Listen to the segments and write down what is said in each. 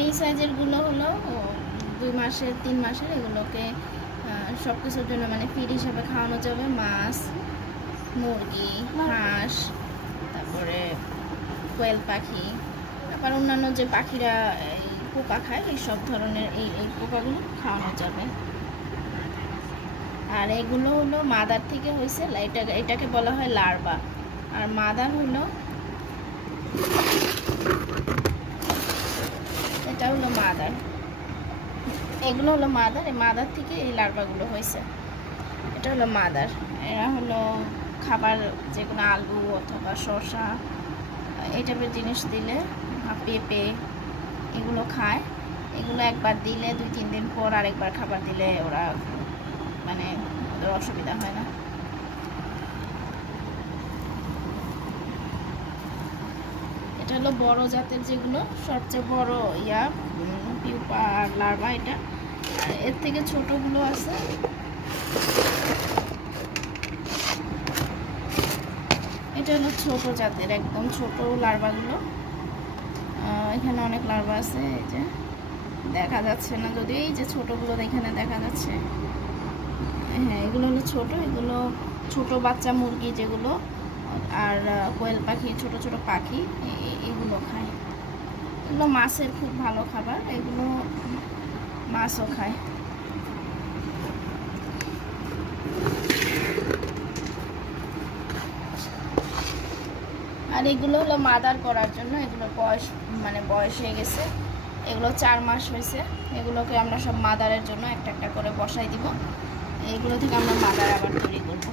এই সাইজের গুলো হলো 2 মাসের 3 মাসের। এগুলোকে সব কিছুর জন্য মানে ফিড হিসাবে খাওয়ানো যাবে। মাছ, মুরগি, হাঁস, তারপরে কোয়েল পাখি, তারপর অন্যান্য যে পাখিরা এই পোকা খায় এই সব ধরনের এই পোকাগুলো খাওয়ানো যাবে। আর এগুলো হলো মাদার থেকে হয়েছে, এটাকে বলা হয় লার্ভা। আর মাদার হলো, এটা হলো মাদার, এগুলো হলো মাদার। এই মাদার থেকে এই লার্ভাগুলো হয়েছে। এটা হলো মাদার। এরা হলো খাবার যেগুলো আলু অথবা শসা এই টাইপের জিনিস দিলে, পেঁপে এগুলো খায়। এগুলো একবার দিলে 2-3 দিন পর আরেকবার খাবার দিলে ওরা মানে ওদের অসুবিধা হয় না। এটা হলো বড় জাতের, যেগুলো সবচেয়ে বড় পিউপা আর লার্ভা। এটা এর থেকে ছোটগুলো আছে। এটা হলো ছোট জাতের, একদম ছোট লার্ভাগুলো। এখানে অনেক লার্ভা আছে, এই যে দেখা যাচ্ছে না যদি, এই যে ছোটগুলো এখানে দেখা যাচ্ছে। হ্যাঁ, এগুলো হলো ছোট। এগুলো ছোট বাচ্চা মুরগি যেগুলো আর কোয়েল পাখি, ছোট ছোট পাখি এগুলো খায়। এগুলো মাছের খুব ভালো খাবার, এগুলো মাছও খায়। আর এগুলো হলো মাদার করার জন্য। এগুলো বয়স হয়ে গেছে, এগুলো 4 মাস হয়েছে। এগুলোকে আমরা সব মাদারের জন্য একটা একটা করে বসাই দিব। এইগুলো থেকে আমরা মাদার আবার তৈরি করব।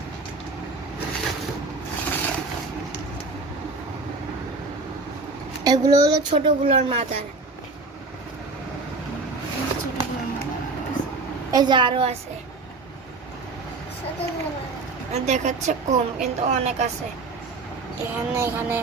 এগুলো হলো ছোটগুলোর মাদার। এই যে আরো আছে, দেখাচ্ছে কম কিন্তু অনেক আছে। এখানে